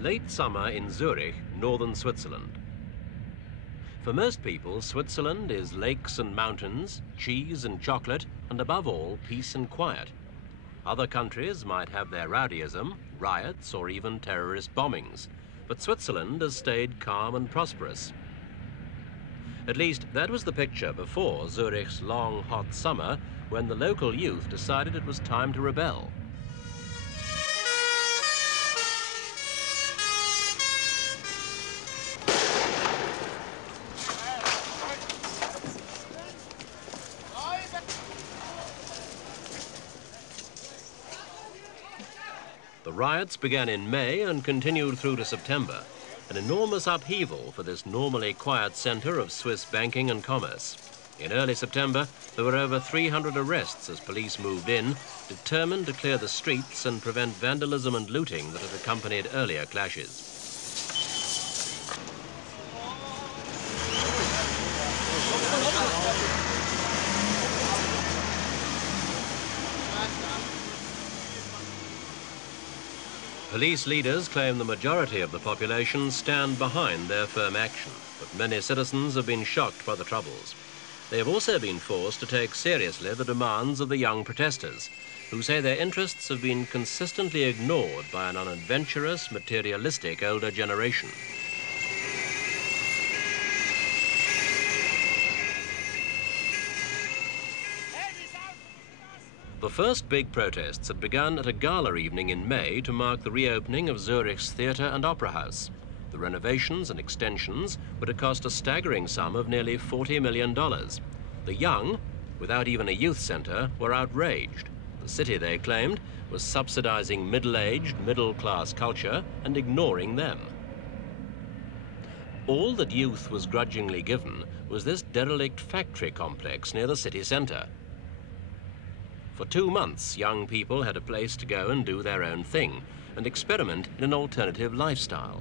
Late summer in Zurich, northern Switzerland. For most people, Switzerland is lakes and mountains, cheese and chocolate, and above all, peace and quiet. Other countries might have their rowdyism, riots, or even terrorist bombings, but Switzerland has stayed calm and prosperous. At least that was the picture before Zurich's long, hot summer, when the local youth decided it was time to rebel. The riots began in May and continued through to September, an enormous upheaval for this normally quiet centre of Swiss banking and commerce. In early September, there were over 300 arrests as police moved in, determined to clear the streets and prevent vandalism and looting that had accompanied earlier clashes. Police leaders claim the majority of the population stand behind their firm action, but many citizens have been shocked by the troubles. They have also been forced to take seriously the demands of the young protesters, who say their interests have been consistently ignored by an unadventurous, materialistic older generation. The first big protests had begun at a gala evening in May to mark the reopening of Zurich's theatre and opera house. The renovations and extensions were to cost a staggering sum of nearly $40 million. The young, without even a youth centre, were outraged. The city, they claimed, was subsidising middle-aged, middle-class culture and ignoring them. All that youth was grudgingly given was this derelict factory complex near the city centre. For 2 months, young people had a place to go and do their own thing and experiment in an alternative lifestyle.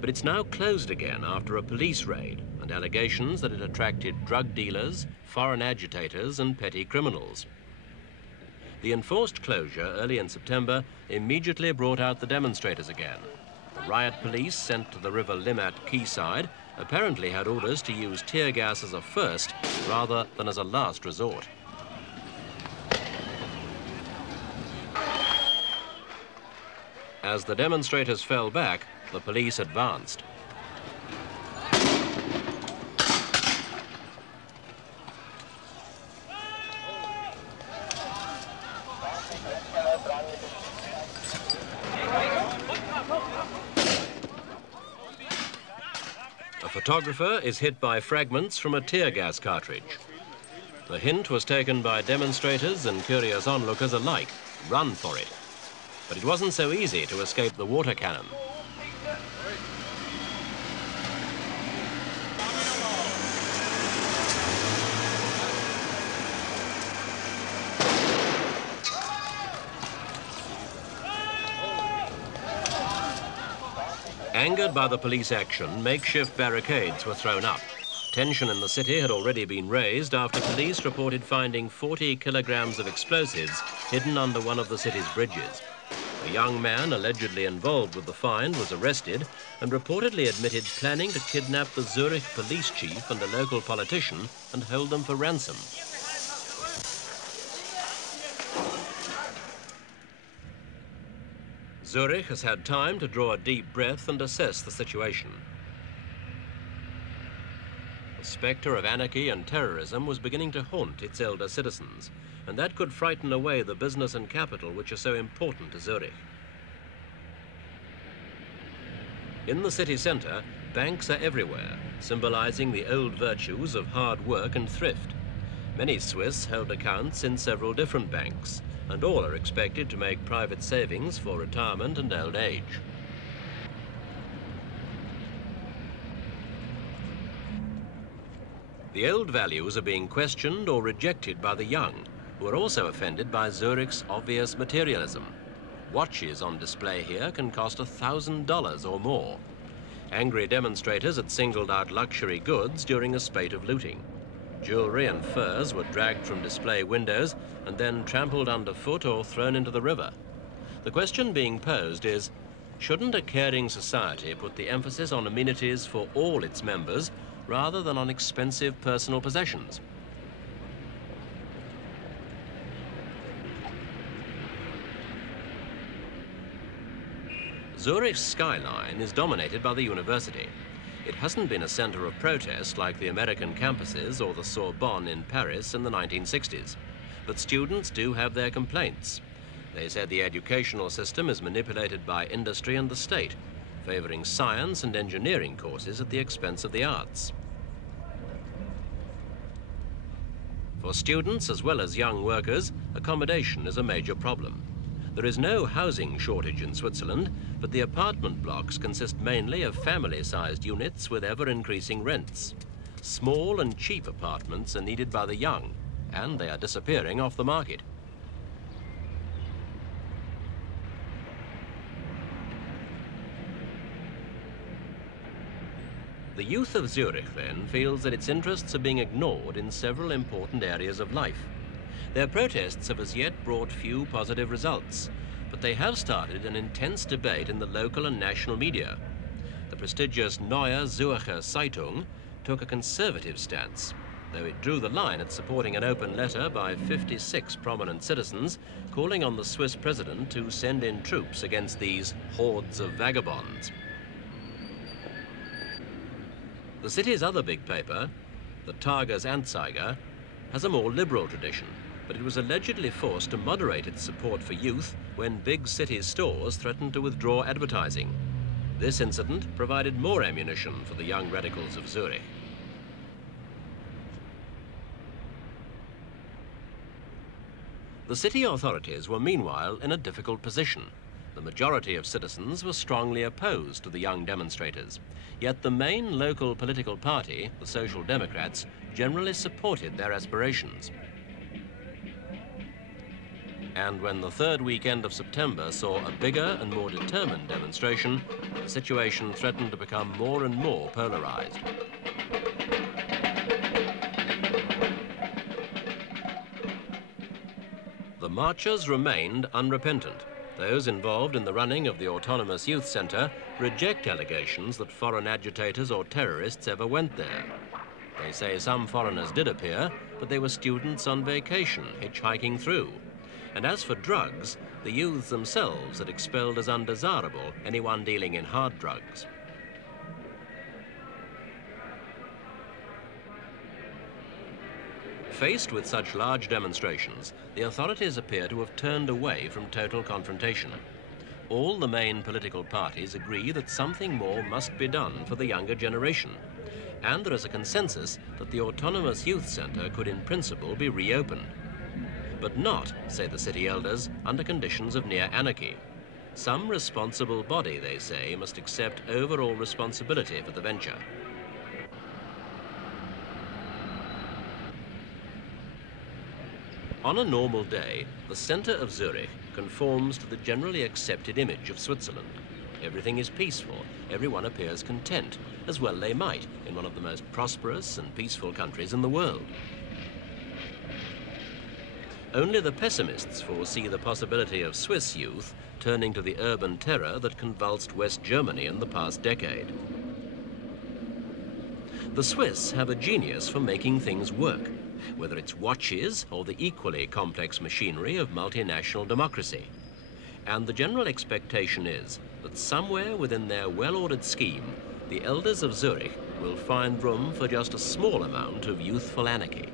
But it's now closed again after a police raid and allegations that it attracted drug dealers, foreign agitators, and petty criminals. The enforced closure early in September immediately brought out the demonstrators again. The riot police sent to the River Limmat quayside apparently had orders to use tear gas as a first rather than as a last resort. As the demonstrators fell back, the police advanced. A photographer is hit by fragments from a tear gas cartridge. The hint was taken by demonstrators and curious onlookers alike. Run for it. But it wasn't so easy to escape the water cannon. Angered by the police action, makeshift barricades were thrown up. Tension in the city had already been raised after police reported finding 40 kilograms of explosives hidden under one of the city's bridges. A young man allegedly involved with the find was arrested and reportedly admitted planning to kidnap the Zurich police chief and a local politician and hold them for ransom. Zurich has had time to draw a deep breath and assess the situation. The spectre of anarchy and terrorism was beginning to haunt its elder citizens, and that could frighten away the business and capital which are so important to Zurich. In the city centre, banks are everywhere, symbolising the old virtues of hard work and thrift. Many Swiss hold accounts in several different banks, and all are expected to make private savings for retirement and old age. The old values are being questioned or rejected by the young, who are also offended by Zurich's obvious materialism. Watches on display here can cost $1,000 or more. Angry demonstrators had singled out luxury goods during a spate of looting. Jewellery and furs were dragged from display windows and then trampled underfoot or thrown into the river. The question being posed is, Shouldn't a caring society put the emphasis on amenities for all its members rather than on expensive personal possessions? Zurich's skyline is dominated by the university. It hasn't been a center of protest like the American campuses or the Sorbonne in Paris in the 1960s. But students do have their complaints. They said the educational system is manipulated by industry and the state, favoring science and engineering courses at the expense of the arts. For students as well as young workers, accommodation is a major problem. There is no housing shortage in Switzerland, but the apartment blocks consist mainly of family-sized units with ever-increasing rents. Small and cheap apartments are needed by the young, and they are disappearing off the market. The youth of Zurich, then, feels that its interests are being ignored in several important areas of life. Their protests have as yet brought few positive results, but they have started an intense debate in the local and national media. The prestigious Neue Zürcher Zeitung took a conservative stance, though it drew the line at supporting an open letter by 56 prominent citizens calling on the Swiss president to send in troops against these hordes of vagabonds. The city's other big paper, the Tages-Anzeiger, has a more liberal tradition, but it was allegedly forced to moderate its support for youth when big city stores threatened to withdraw advertising. This incident provided more ammunition for the young radicals of Zurich. The city authorities were meanwhile in a difficult position. The majority of citizens were strongly opposed to the young demonstrators, yet the main local political party, the Social Democrats, generally supported their aspirations. And when the third weekend of September saw a bigger and more determined demonstration, the situation threatened to become more and more polarized. The marchers remained unrepentant. Those involved in the running of the Autonomous Youth Centre reject allegations that foreign agitators or terrorists ever went there. They say some foreigners did appear, but they were students on vacation, hitchhiking through. And as for drugs, the youths themselves had expelled as undesirable anyone dealing in hard drugs. Faced with such large demonstrations, the authorities appear to have turned away from total confrontation. All the main political parties agree that something more must be done for the younger generation. And there is a consensus that the Autonomous Youth Centre could in principle be reopened. But not, say the city elders, under conditions of near anarchy. Some responsible body, they say, must accept overall responsibility for the venture. On a normal day, the centre of Zurich conforms to the generally accepted image of Switzerland. Everything is peaceful, everyone appears content, as well they might, in one of the most prosperous and peaceful countries in the world. Only the pessimists foresee the possibility of Swiss youth turning to the urban terror that convulsed West Germany in the past decade. The Swiss have a genius for making things work, whether it's watches or the equally complex machinery of multinational democracy. And the general expectation is that somewhere within their well-ordered scheme, the elders of Zurich will find room for just a small amount of youthful anarchy.